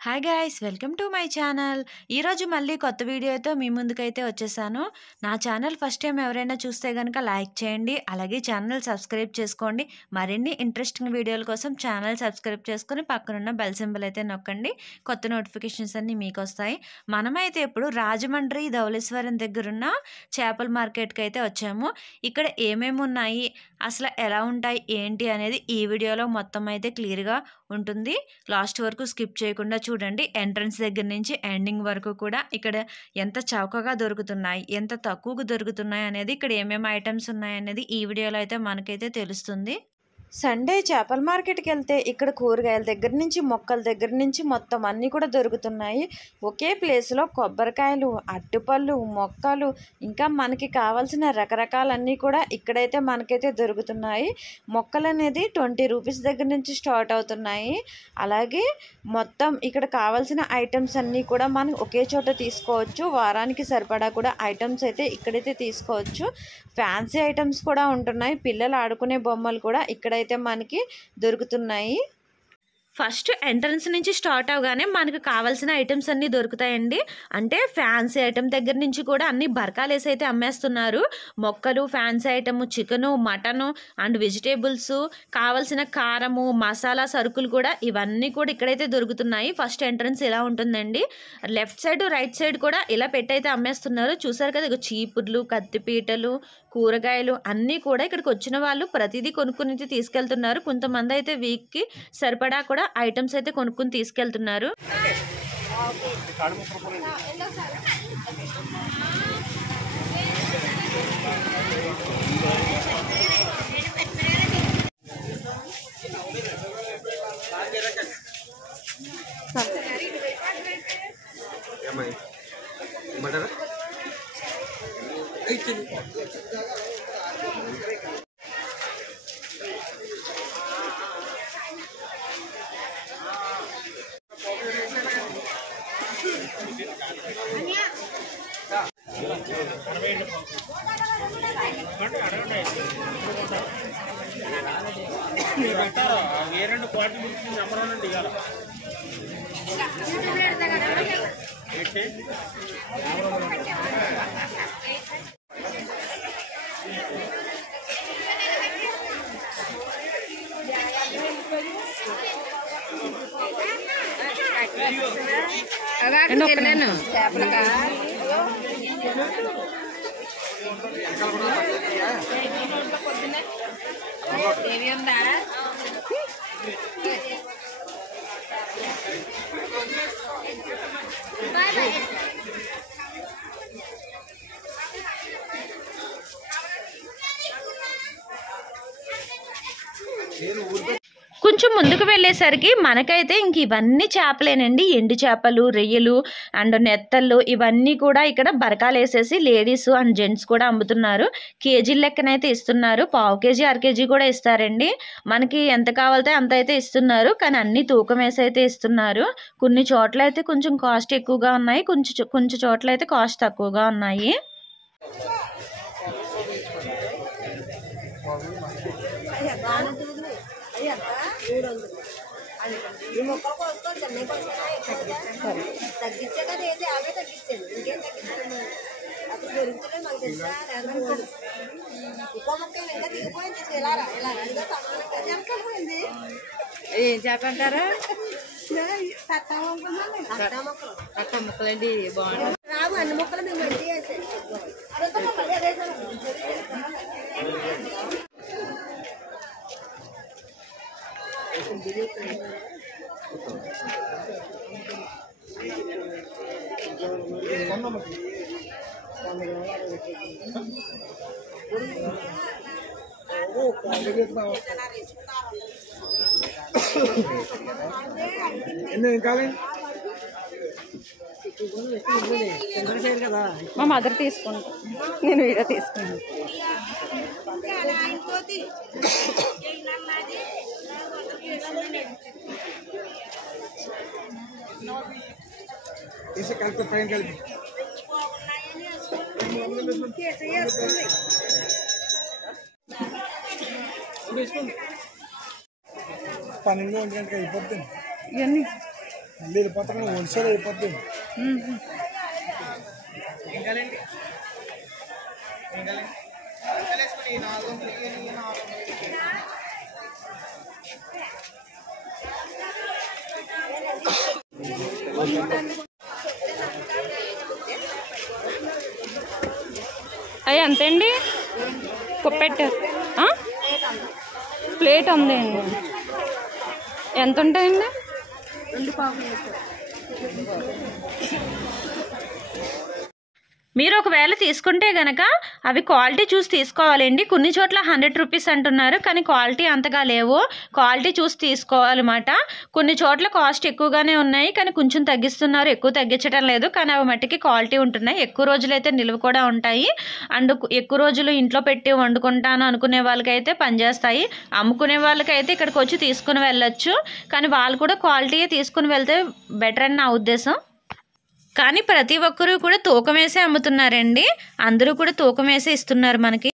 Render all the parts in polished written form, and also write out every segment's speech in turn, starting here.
Hi guys, welcome to my channel. ఈరోజు మళ్ళీ కొత్త వీడియోతో మీ ముందుకైతే వచ్చేసాను. నా ఛానల్ ఫస్ట్ టైం ఎవరైనా చూస్తే కనుక లైక్ చేయండి, అలాగే ఛానల్ సబ్స్క్రైబ్ చేసుకోండి. మరిన్ని ఇంట్రెస్టింగ్ వీడియోల కోసం ఛానల్ సబ్స్క్రైబ్ చేసుకుని పక్కనున్న బెల్ సింబల్ అయితే నొక్కండి. కొత్త నోటిఫికేషన్స్ అన్నీ మీకు వస్తాయి. మనమైతే ఇప్పుడు రాజమండ్రి ధవళేశ్వరం దగ్గరున్న చేపల మార్కెట్కి అయితే వచ్చాము. ఇక్కడ ఏమేమి ఉన్నాయి, అసలు ఎలా ఉంటాయి ఏంటి అనేది ఈ వీడియోలో మొత్తం అయితే క్లియర్గా ఉంటుంది. లాస్ట్ వరకు స్కిప్ చేయకుండా చూడండి. ఎంట్రన్స్ దగ్గర నుంచి ఎండింగ్ వరకు కూడా ఇక్కడ ఎంత చౌకగా దొరుకుతున్నాయి, ఎంత తక్కువగా దొరుకుతున్నాయి అనేది, ఇక్కడ ఏమేమి ఐటమ్స్ ఉన్నాయి అనేది ఈ వీడియోలో అయితే మనకైతే తెలుస్తుంది. సండే చేపల మార్కెట్కి వెళ్తే ఇక్కడ కూరగాయల దగ్గర నుంచి మొక్కల దగ్గర నుంచి మొత్తం అన్నీ కూడా దొరుకుతున్నాయి. ఒకే ప్లేస్లో కొబ్బరికాయలు, అరటిపళ్ళు, మొక్కలు, ఇంకా మనకి కావాల్సిన రకరకాలన్నీ కూడా ఇక్కడైతే మనకైతే దొరుకుతున్నాయి. మొక్కలు అనేది 20 రూపీస్ దగ్గర నుంచి స్టార్ట్ అవుతున్నాయి. అలాగే మొత్తం ఇక్కడ కావాల్సిన ఐటమ్స్ అన్నీ కూడా మనం ఒకే చోట తీసుకోవచ్చు. వారానికి సరిపడా కూడా ఐటమ్స్ అయితే ఇక్కడైతే తీసుకోవచ్చు. ఫ్యాన్సీ ఐటమ్స్ కూడా ఉంటున్నాయి. పిల్లలు ఆడుకునే బొమ్మలు కూడా ఇక్కడైతే మనకి దొరుకుతున్నాయి. ఫస్ట్ ఎంట్రన్స్ నుంచి స్టార్ట్ అవగానే మనకు కావాల్సిన ఐటమ్స్ అన్నీ దొరుకుతాయండి. అంటే ఫ్యాన్సీ ఐటమ్ దగ్గర నుంచి కూడా అన్ని బరకాలు వేసి అయితే అమ్మేస్తున్నారు. మొక్కలు, fancy item, chicken, mutton and vegetables, కావాల్సిన కారము, మసాలా సరుకులు కూడా ఇవన్నీ కూడా ఇక్కడైతే దొరుకుతున్నాయి. ఫస్ట్ ఎంట్రన్స్ ఇలా ఉంటుందండి. లెఫ్ట్ సైడ్, రైట్ సైడ్ కూడా ఇలా పెట్టయితే అమ్మేస్తున్నారు. చూసారు కదా, ఇక చీపుర్లు, కత్తిపీటలు, కూరగాయలు అన్నీ కూడా ఇక్కడికి వచ్చిన వాళ్ళు ప్రతిదీ కొనుక్కుని తీసుకెళ్తున్నారు. కొంతమంది అయితే వీక్కి సరిపడా కూడా ఐటమ్స్ అయితే కొనుక్కుని తీసుకెళ్తున్నారు. కొంచెం ముందుకు వెళ్ళేసరికి మనకైతే ఇంక ఇవన్నీ చేపలేనండి. ఎండు చేపలు, రొయ్యలు అండ్ నెత్తళ్ళు ఇవన్నీ కూడా ఇక్కడ బరకాలు వేసేసి లేడీస్ అండ్ జెంట్స్ కూడా అమ్ముతున్నారు. కేజీల లెక్కనైతే ఇస్తున్నారు. పావు కేజీ, అర కేజీ కూడా ఇస్తారండి. మనకి ఎంత కావాలితే అంత అయితే ఇస్తున్నారు. కానీ అన్ని తూకం వేసి అయితే ఇస్తున్నారు. కొన్ని చోట్ల అయితే కొంచెం కాస్ట్ ఎక్కువగా ఉన్నాయి, కొంచెం చోట్ల అయితే కాస్ట్ తక్కువగా ఉన్నాయి. ఏం చెప్పంటారా? అట్ట ముక్కలండి బాగుంటుంది. అన్ని ముక్కలు మేము మా మదర్ తీసుకుంటా, నేను వీడియో తీసుకుంటాను. इसे कल तो फ्रेंड कर 12 గంటలకు అయిపోతుంది ఇవన్నీ మళ్ళీ వెళ్ళిపోతాను హోల్సేల్ అయిపోతుంది అవి ఎంతండి కుప్పెట్టారు ప్లేట్ ఉందండి ఎంత ఉంటాయండి 2 పావులు మీరు ఒకవేళ తీసుకుంటే గనక అవి క్వాలిటీ చూసి తీసుకోవాలండి కొన్ని చోట్ల 100 రూపీస్ అంటున్నారు కానీ క్వాలిటీ అంతగా లేవు క్వాలిటీ చూసి తీసుకోవాలన్నమాట కొన్ని చోట్ల కాస్ట్ ఎక్కువగానే ఉన్నాయి కానీ కొంచెం తగ్గిస్తున్నారు ఎక్కువ తగ్గించడం లేదు కానీ అవి మట్టికి క్వాలిటీ ఉంటున్నాయి ఎక్కువ రోజులైతే నిల్వ కూడా ఉంటాయి అండ్ ఎక్కువ రోజులు ఇంట్లో పెట్టి వండుకుంటాను అనుకునే వాళ్ళకైతే పనిచేస్తాయి అమ్ముకునే వాళ్ళకైతే ఇక్కడికి వచ్చి తీసుకుని వెళ్ళొచ్చు కానీ వాళ్ళు కూడా క్వాలిటీయే తీసుకుని వెళ్తే బెటర్ అని నా ఉద్దేశం కానీ ప్రతి ఒక్కరూ కూడా తూకం వేసే అమ్ముతున్నారండి అందరూ కూడా తూకం వేసే ఇస్తున్నారు మనకి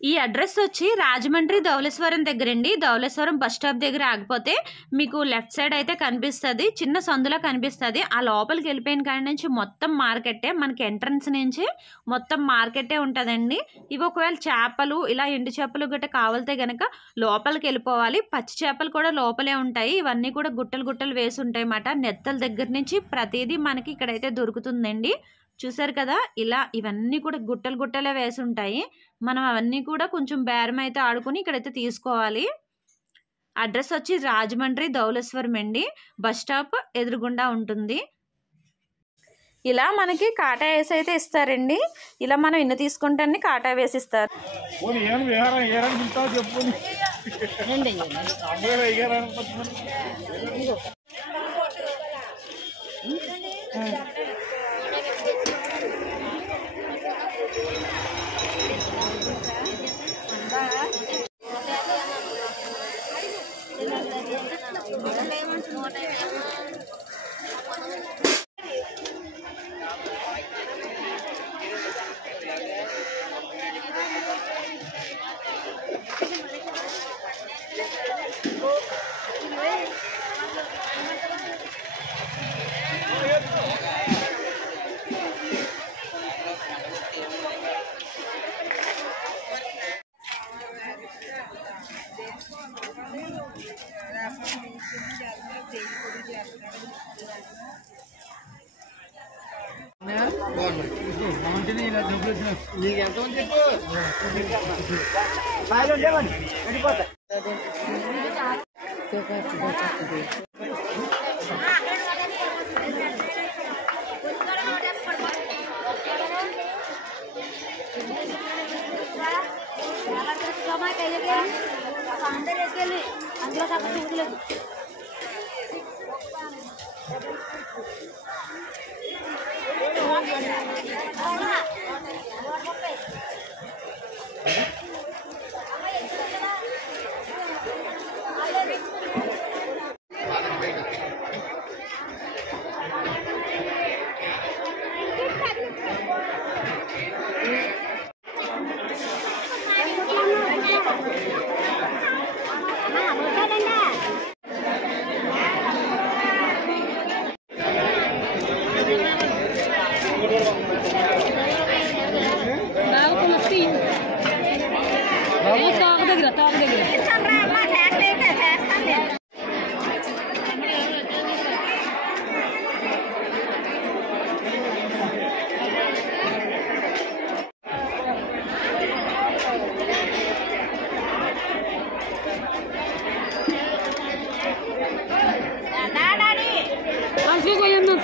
ఈ అడ్రస్ వచ్చి రాజమండ్రి ధవళేశ్వరం దగ్గరండి ధవళేశ్వరం బస్ స్టాప్ దగ్గర ఆగిపోతే మీకు లెఫ్ట్ సైడ్ అయితే కనిపిస్తుంది చిన్న సందులో కనిపిస్తుంది ఆ లోపలికి వెళ్ళిపోయిన కాడి నుంచి మొత్తం మార్కెటే మనకి ఎంట్రన్స్ నుంచి మొత్తం మార్కెటే ఉంటుందండి ఇవి ఒకవేళ చేపలు ఇలా ఎండు చేపలు గట్రా కావాలితే కనుక లోపలికి వెళ్ళిపోవాలి పచ్చి చేపలు కూడా లోపలే ఉంటాయి ఇవన్నీ కూడా గుట్టలు గుట్టలు వేసి ఉంటాయి అన్నమాట నెత్తల దగ్గర నుంచి ప్రతిదీ మనకి ఇక్కడైతే దొరుకుతుందండి చూసారు కదా ఇలా ఇవన్నీ కూడా గుట్టలు గుట్టలే వేసి ఉంటాయి మనం అవన్నీ కూడా కొంచెం బేరం అయితే ఆడుకుని ఇక్కడైతే తీసుకోవాలి అడ్రస్ వచ్చి రాజమండ్రి ధవళేశ్వరం అండి బస్ స్టాప్ ఎదురుగుండా ఉంటుంది ఇలా మనకి కాటా వేసి అయితే ఇస్తారండి ఇలా మనం ఇన్ని తీసుకుంటే కాటా వేసి ఇస్తారు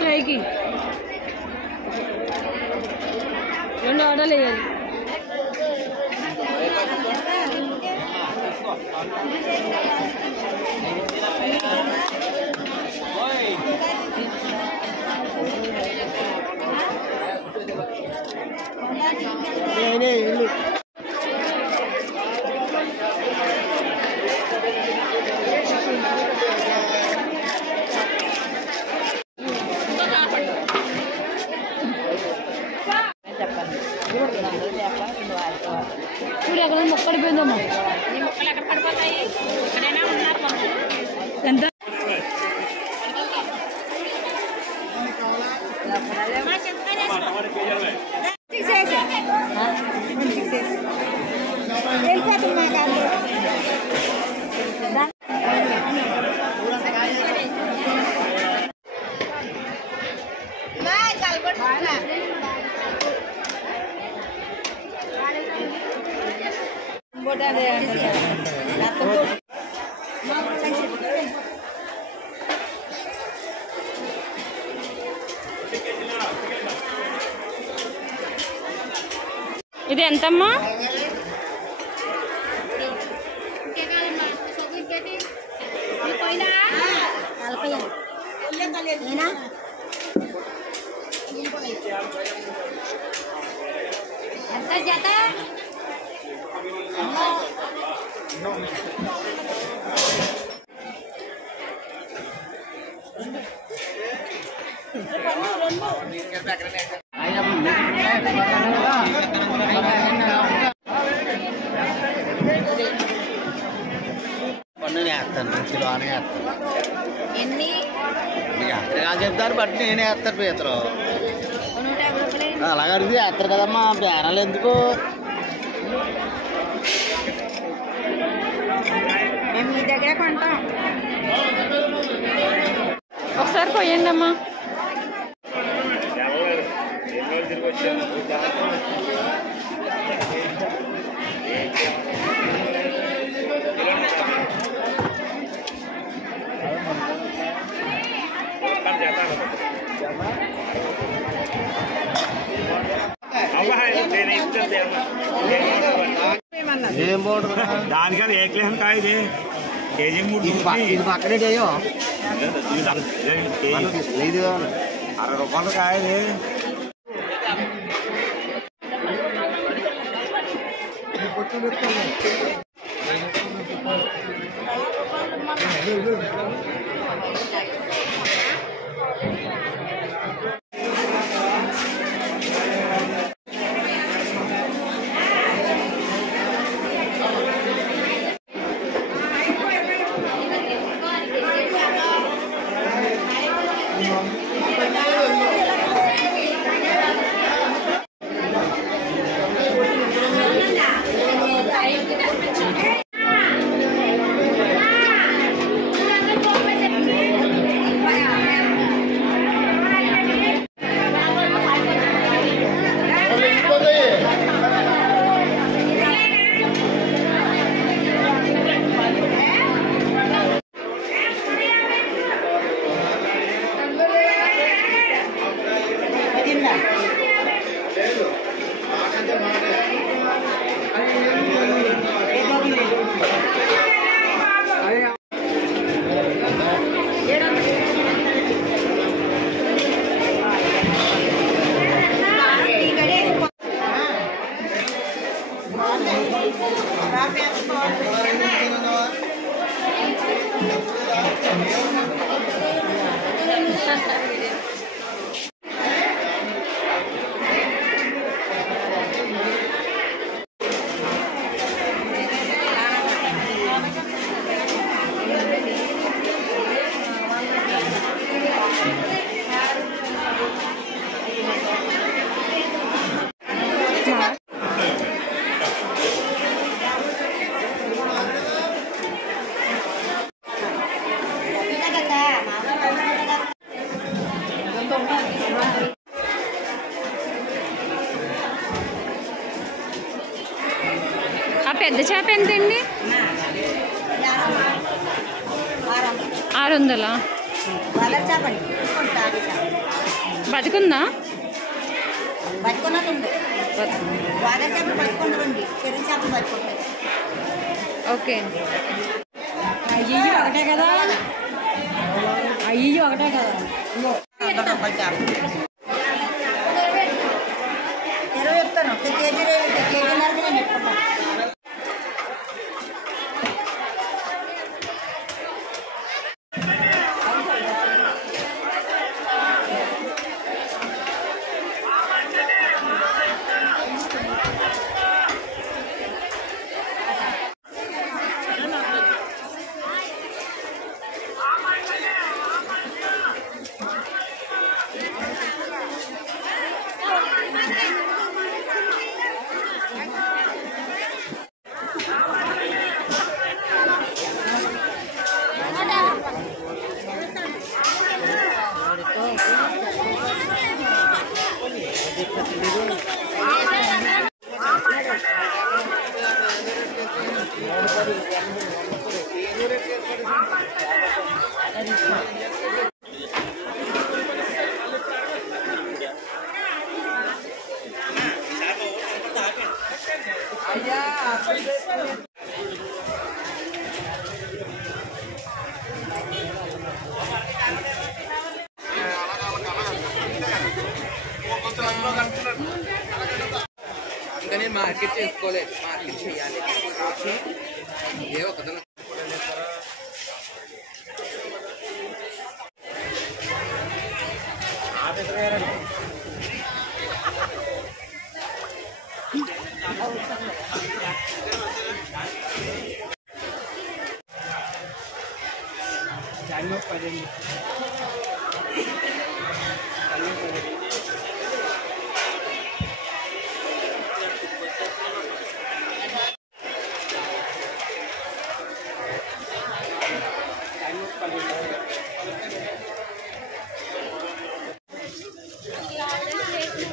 ఫ్రైకి 2 ఆర్డర్లు వేయాలి పడిపోయిందమ్మా ఎంత ఇది ఎంతమ్మా? చెప్తారు బట్టి నేనే వేస్తారు పీతలు అలాగే అడిగితే వేస్తారు కదమ్మా బేరాలు ఎందుకు మేము మీ దగ్గర కొంటాం ఒకసారి పోయండి అమ్మా దానికన్నా ఏకలేహం కాయది కేజీ 3 ఇది పక్కనే చేయో 60 రూపాయలు కాయది పెద్ద చేప ఎంతండి? 600. బతుకుందా? ఓకే. అయ్యి ఒకటే కదా, అయ్యి ఒకటే కదా. 20 చెప్తాను. కేజీ కేజీన్నరకు నేను చెప్పుకుంటాను. అందుకని మార్కెట్ చేసుకోలేదు, మార్కెట్ చేయాలి. ఏ ఒకదన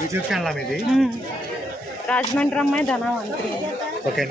యూట్యూబ్ ఛానల్ మీది? రాజమండ్రి అమ్మాయి ధనవంతి. ఓకే.